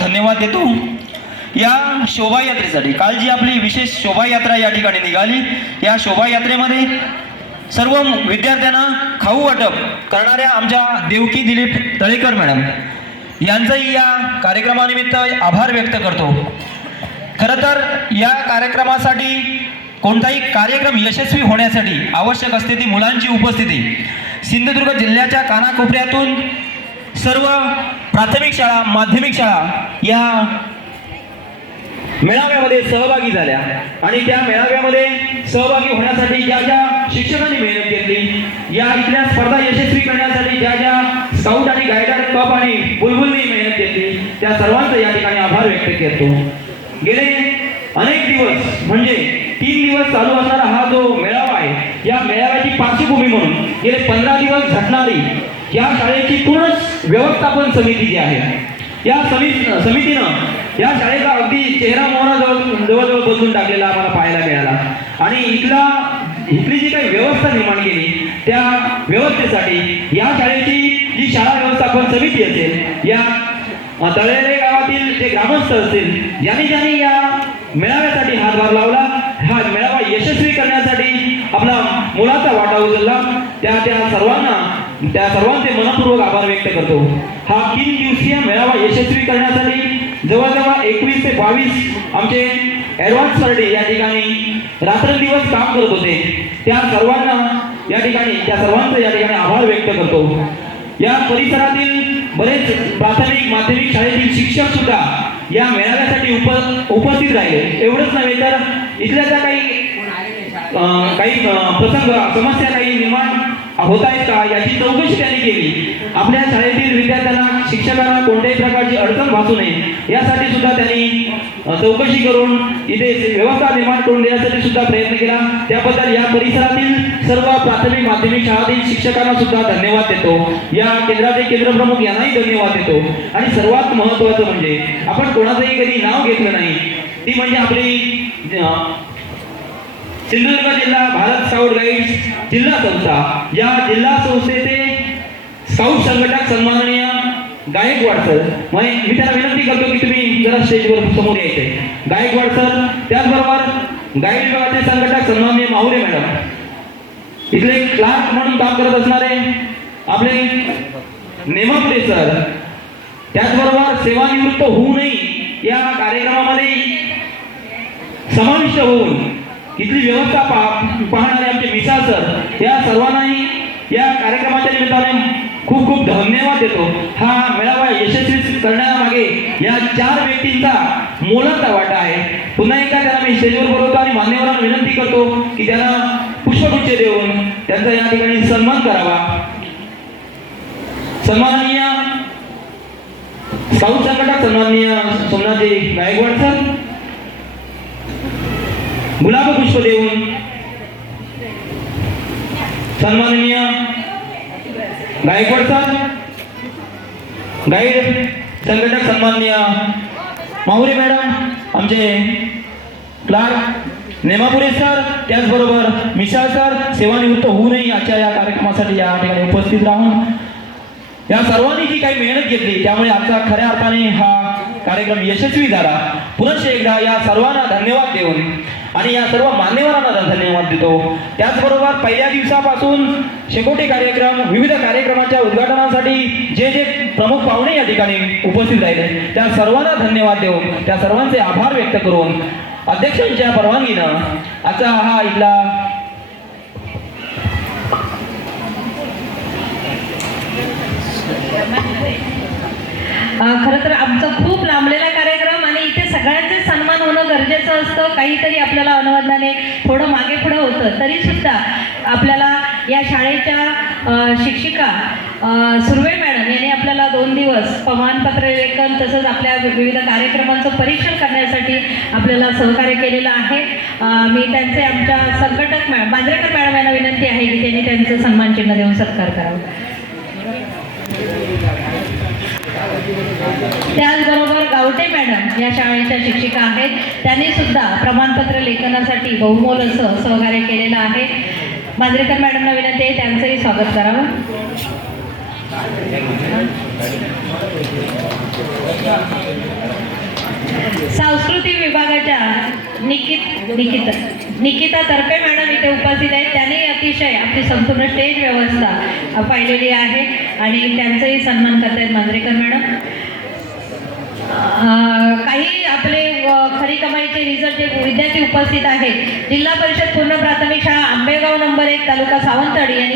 धन्यवाद देतो या शोभायात्रेसाठी। काल जी आपली विशेष शोभायात्रा या ठिकाणी निघाली, या शोभायात्रेमध्ये सर्व विद्यार्थ्यांना खाऊ वाटप करणाऱ्या आमच्या देवकी दिलीप तळेकर मॅडम यांचंही या कार्यक्रमानिमित्त आभार व्यक्त करतो। खरं तर या कार्यक्रमासाठी कोणताही कार्यक्रम यशस्वी होण्यासाठी आवश्यक असते ती मुलांची उपस्थिती। सिंधुदुर्ग जिल्ह्याच्या कानाकोपऱ्यातून सर्व प्राथमिक शाळा, माध्यमिक शाळा या मेळाव्यामध्ये सहभागी झाल्या आणि त्या मेळाव्यामध्ये सहभागी होण्यासाठी ज्या ज्या शिक्षकांनी मेहनत घेतली, या इथल्या स्पर्धा यशस्वी करण्यासाठी ज्या ज्या स्काउट आणि गायडर कप आणि बुलबुलनी मेहनत घेतली, त्या सर्वांचा या ठिकाणी आभार व्यक्त करतो। गेले अनेक दिवस म्हणजे 3 दिवस चालू असणारा हा जो मेळावा आहे, या मेळाव्याची पार्श्वभूमी म्हणून गेले 15 दिवस झटणारी या शाळेची पूर्ण व्यवस्थापन समिती जी आहे, या समितीनं या शाळेचा अगदी चेहरा मोहरा जवळजवळ बदलून टाकलेला आम्हाला पाहायला मिळाला आणि इथली जी काही व्यवस्था निर्माण केली, त्या व्यवस्थेसाठी या शाळेची जी शाळा व्यवस्थापन समिती असेल, या तळेरे गावातील जे ग्रामस्थ असतील, ज्यांनी या मेळाव्यासाठी हातभार लावला, हा मेळावा यशस्वी करण्यासाठी आपला मुलाचा वाटा उचलला, त्या सर्वांचे मनपूर्वक आभार व्यक्त करतो। हा 3 दिवसीय मेळावा यशस्वी करण्यासाठी जवळजवळ 21 ते 22 आमचे ॲडव्हान्स पार्टी या ठिकाणी रात्रंदिवस काम करत होते। त्या सर्वांचं या ठिकाणी आभार व्यक्त करतो। या परिसरातील बरेच प्राथमिक माध्यमिक शाळेतील शिक्षक सुद्धा या मेळाव्यासाठी उपस्थित राहिले। एवढंच नव्हे तर इथल्या ज्या काही प्रसंग समस्या काही निर्माण होत आहेत का याची चौकशी त्यांनी केली। आपल्या शाळेतील विद्यार्थ्यांना, शिक्षकांना कोणत्याही प्रकारची अडचण भासू नये यासाठी सुद्धा त्यांनी चौकशी करून इथे व्यवस्था निर्माण करून देण्यासाठी सुद्धा प्रयत्न केला। त्याबद्दल या परिसरातील सर्व प्राथमिक माध्यमिक शाळांतील शिक्षकांना सुद्धा धन्यवाद देतो। या केंद्राचे केंद्रप्रमुख यांनाही धन्यवाद देतो। आणि सर्वात महत्त्वाचं म्हणजे आपण कोणाचंही कधी नाव घेतलं नाही, ती म्हणजे आपली सिंधुदुर्ग जिल्हा भारत स्काउट गाईड्स जिल्हा संस्था, या जिल्हा संस्थेचे स्काउट संघटक सन्माननीय गायकवाड सर, मी त्यांना विनंती करतो की तुम्ही जरा स्टेजवर समोर यायचे। गायकवाड सर, त्याचबरोबर गाईड विभागाचे संघटक सन्माननीय माहुरे मॅडम, इथले क्लार्क म्हणून काम करत असणारे आपले नेमापुरे सर, त्याचबरोबर सेवानिवृत्त होऊनही या कार्यक्रमामध्ये समाविष्ट होऊन इथली व्यवस्था पाहणारे आमचे मिसाळ सर, या सर्वांनाही या कार्यक्रमाच्या निमित्ताने खूप खूप धन्यवाद देतो। हा मेळावा यशस्वी करण्यामागे या 4 व्यक्तींचा मोलाचा वाटा आहे। पुन्हा एकदा त्यांना मी स्टेजवर बोलवतो आणि मान्यवरांना विनंती करतो की त्यांना पुष्पगुच्छ देऊन त्यांचा या ठिकाणी सन्मान करावा। सन्माननीय स्काउट संघटक सन्माननीय सोमनाथजी गायकवाड सर, गुलाब पुष्प देऊन सन्माननीय गायकवाड सर, गाईड संघटक सन्माननीय माहुरे मॅडम, आमचे क्लार्क नेमापुरे सर, त्याचबरोबर मिसाळ सर सेवानिवृत्त होऊनही आजच्या या कार्यक्रमासाठी या ठिकाणी उपस्थित राहून या सर्वांनी जी काही मेहनत घेतली, त्यामुळे आजचा खऱ्या अर्थाने हा कार्यक्रम यशस्वी झाला। पुनश्च एकदा या सर्वांना धन्यवाद देऊन आणि या सर्व मान्यवरांना धन्यवाद देतो। त्याचबरोबर पहिल्या दिवसापासून शेकोटी कार्यक्रम, विविध कार्यक्रमाच्या उद्घाटनासाठी जे जे प्रमुख पाहुणे या ठिकाणी उपस्थित राहिले, त्या सर्वांना धन्यवाद देऊन, त्या सर्वांचे आभार व्यक्त करून अध्यक्षांच्या परवानगीनं आजचा हा इथला खरं तर आमचा खूप लांबलेला कार्यक्रम आणि इथे सगळ्यांचे सन्मान होणं गरजेचं असतं। काहीतरी आपल्याला अनुवादाने थोडं मागे पुढं होतं, तरी सुद्धा आपल्याला या शाळेच्या शिक्षिका सुर्वे मॅडम यांनी आपल्याला 2 दिवस प्रमाणपत्र लेखन तसंच आपल्या विविध कार्यक्रमांचं परीक्षण करण्यासाठी आपल्याला सहकार्य केलेलं आहे। मी त्यांचे आमच्या संघटक मांजरेकर मॅडम यांना विनंती आहे की त्यांनी त्यांचं सन्मान चिन्ह देऊन सत्कार करावा। त्याचबरोबर गावटे मॅडम या शाळेच्या शिक्षिका आहेत, त्यांनी सुद्धा प्रमाणपत्र लेखनासाठी बहुमोल असं सहकार्य केलेलं आहे। मांजरेकर मॅडमना विनंती आहे त्यांचंही स्वागत करावं। Thank you. सांस्कृतिक विभागाच्या निकिता तर्फे मॅडम इथे उपस्थित आहेत. त्यांनी अतिशय आपली संपूर्ण स्टेज व्यवस्था पाहिलेली आहे आणि त्यांचाही सन्मान करतायत मांजरेकर मॅडम. काही आपले खरी कमाईचे रिझल्टचे विद्यार्थी उपस्थित आहेत. जिल्हा परिषद पूर्ण प्राथमिक शाळा आंबेगाव नंबर 1 तालुका सावंतवाडी यांनी